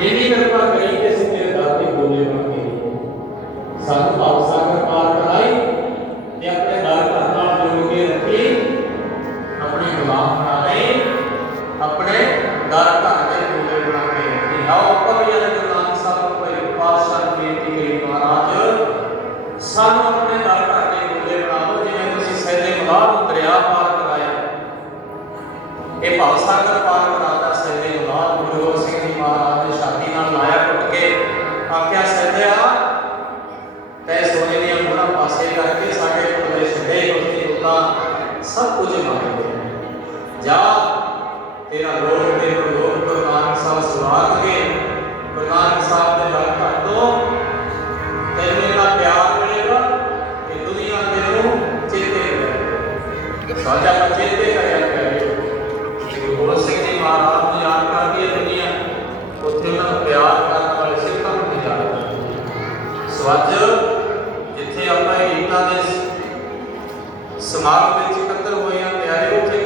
ਇਹਦੀ ਕਿਰਪਾ ਕਰੀ ਕਿ ਅਸੀਂ ਤੇਰੇ ਦਰ ਦੇ ਬੋਲੇ ਬਣ ਕੇ ਸਾਨੂੰ ਭਾਵ ਸਾਗਰ ਪਾਰ ਕਰਾਈ ਤੇ ਆਪਣੇ ਦਰ ਘਰ ਨਾਲ ਜੋੜ ਕੇ ਰੱਖੀ, ਆਪਣੇ ਗੁਲਾਮ ਬਣਾ ਲਈ, ਆਪਣੇ ਦਰ ਘਰ ਦੇ ਬੋਲੇ ਬਣਾ ਕੇ ਰੱਖੀ। ਆਓ ਆਪਾਂ ਵੀ ਇਹ ਗੁਰੂ ਨਾਨਕ ਸਾਹਿਬ ਨੂੰ ਭਾਈ ਪਾਤਸ਼ਾਹ ਨੂੰ ਬੇਨਤੀ ਕਰੀ ਮਹਾਰਾਜ, ਸਾਨੂੰ ਆਪਣੇ ਦਰ ਘਰ ਦੇ ਬੋਲੇ ਬਣਾਓ ਜਿਵੇਂ ਤੁਸੀਂ ਸਹਿਲੇ ਮਲਾਹ ਨੂੰ ਦਰਿਆ ਪਾਰ ਕਰਾਇਆ। ਇਹ ਭਵ ਸਾਗਰ ਪਾਰ ਕਰਕੇ ਸਾਡੇ ਕੋਲ ਦੇ ਉਸਦੀ ਉਤਾ ਸਭ ਕੁਝ ਮੰਗ ਜਾ, ਤੇਰਾ ਲੋਕ ਤੇ ਲੋਕ ਗੁਰੂ ਸਾਹਿਬ ਸਵਾਰ ਕੇ, ਗੁਰੂ ਸਾਹਿਬ ਦੇ ਦਰ ਘਰ ਤੋਂ ਤੈਨੂੰ ਇਹਦਾ ਪਿਆਰ ਮਿਲੇਗਾ ਕਿ ਦੁਨੀਆ ਤੈਨੂੰ ਚੇਤੇ ਕਰੇ ਸਾਜਾ ਚੇਤੇ ਕਰਿਆ ਕਰੇ ਗੁਰੂ ਸਿੰਘ ਜੀ ਮਹਾਰਾਜ ਨੂੰ ਯਾਦ ਕਰਦੀ ਹੈ ਦੁਨੀਆ। ਉੱਥੇ ਉਹਨਾਂ ਨੂੰ ਪਿਆਰ ਕਰਨ ਵਾਲੇ ਸਿੱਖਾਂ ਨੂੰ ਯਾਦ ਕਰਦੀ ਸੋ ਗੁਰੂਆਂ ਦੇ ਸਮਾਗਮ ਵਿੱਚ ਇਕੱਤਰ ਹੋਏ ਆ ਪਿਆਰੇ ਉੱਥੇ